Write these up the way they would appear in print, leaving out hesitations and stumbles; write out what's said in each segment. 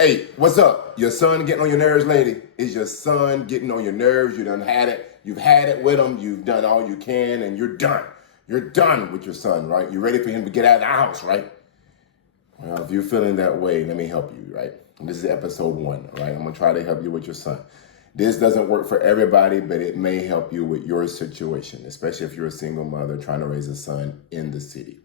Hey, what's up? Your son getting on your nerves, lady? Is your son getting on your nerves? You done had it. You've had it with him. You've done all you can, and you're done. You're done with your son, right? You're ready for him to get out of the house, right? Well, if you're feeling that way, let me help you, right? And this is episode 1, all right? I'm going to try to help you with your son. This doesn't work for everybody, but it may help you with your situation, especially if you're a single mother trying to raise a son in the city.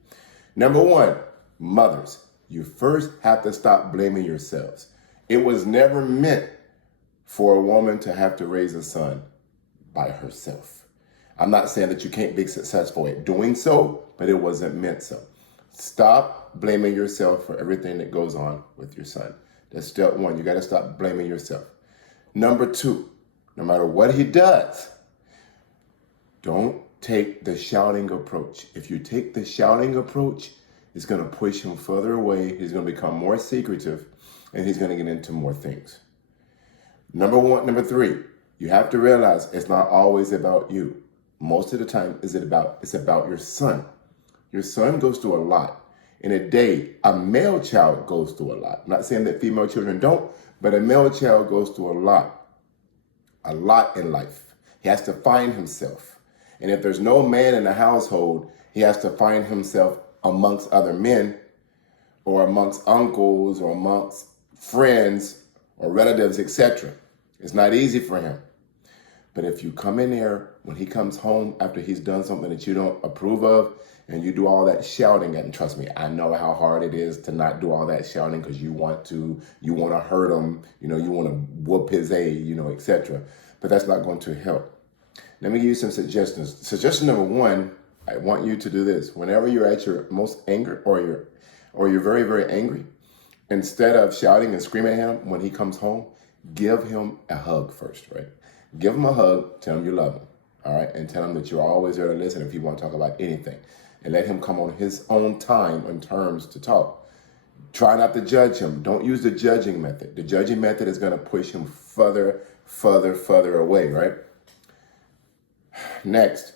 Number 1, mothers, you first have to stop blaming yourselves. It was never meant for a woman to have to raise a son by herself. I'm not saying that you can't be successful at doing so, but it wasn't meant so. Stop blaming yourself for everything that goes on with your son. That's step 1. You got to stop blaming yourself. Number 2, no matter what he does, don't take the shouting approach. If you take the shouting approach, it's going to push him further away. He's going to become more secretive, and he's going to get into more things. Number 3, you have to realize it's not always about you. Most of the time, it's about your son. Your son goes through a lot. In a day, a male child goes through a lot. I'm not saying that female children don't, but a male child goes through a lot in life. He has to find himself. And if there's no man in the household, he has to find himself amongst other men or amongst uncles or amongst friends or relatives, etc. It's not easy for him. But if you come in there when he comes home after he's done something that you don't approve of and you do all that shouting, and trust me, I know how hard it is to not do all that shouting because you want to hurt him, you want to whoop his A, etc. But that's not going to help. Let me give you some suggestions. Suggestion number 1, I want you to do this. Whenever you're at your most angry or you're very, very angry, instead of shouting and screaming at him when he comes home, give him a hug first, right? Give him a hug, tell him you love him, all right? And tell him that you're always there to listen if you want to talk about anything. And let him come on his own time and terms to talk. Try not to judge him. Don't use the judging method. The judging method is going to push him further away, right? Next,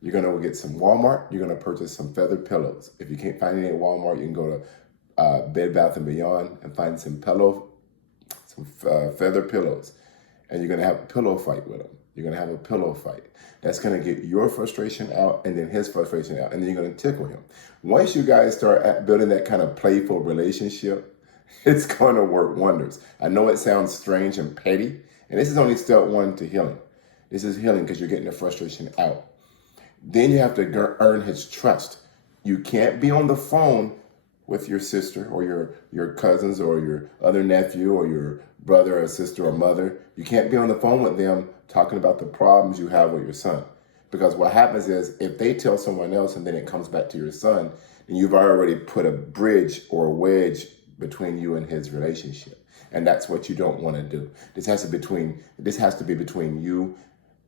you're going to get some Walmart. You're going to purchase some feather pillows. If you can't find any at Walmart, you can go to Bed Bath & Beyond and find some feather pillows. And you're going to have a pillow fight with him. You're going to have a pillow fight. That's going to get your frustration out and then his frustration out. And then you're going to tickle him. Once you guys start building that kind of playful relationship, it's going to work wonders. I know it sounds strange and petty. And this is only step 1 to healing. This is healing because you're getting the frustration out. Then you have to earn his trust. You can't be on the phone with your sister or your cousins or your other nephew or your brother or sister or mother. You can't be on the phone with them talking about the problems you have with your son. Because what happens is if they tell someone else and then it comes back to your son, then you've already put a bridge or a wedge between you and his relationship. And that's what you don't want to do. This has to be between you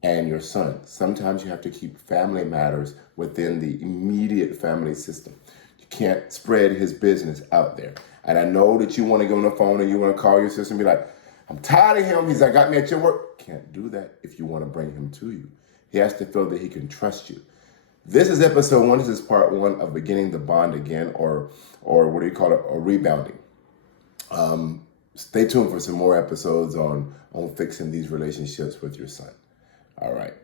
and your son. Sometimes you have to keep family matters within the immediate family system. You can't spread his business out there. And I know that you want to go on the phone and you want to call your sister and be like, I'm tired of him. He's like, got me at your work. Can't do that if you want to bring him to you. He has to feel that he can trust you. This is episode 1. This is part 1 of beginning the bond again, or what do you call it? Or rebounding. Stay tuned for some more episodes on fixing these relationships with your son. All right.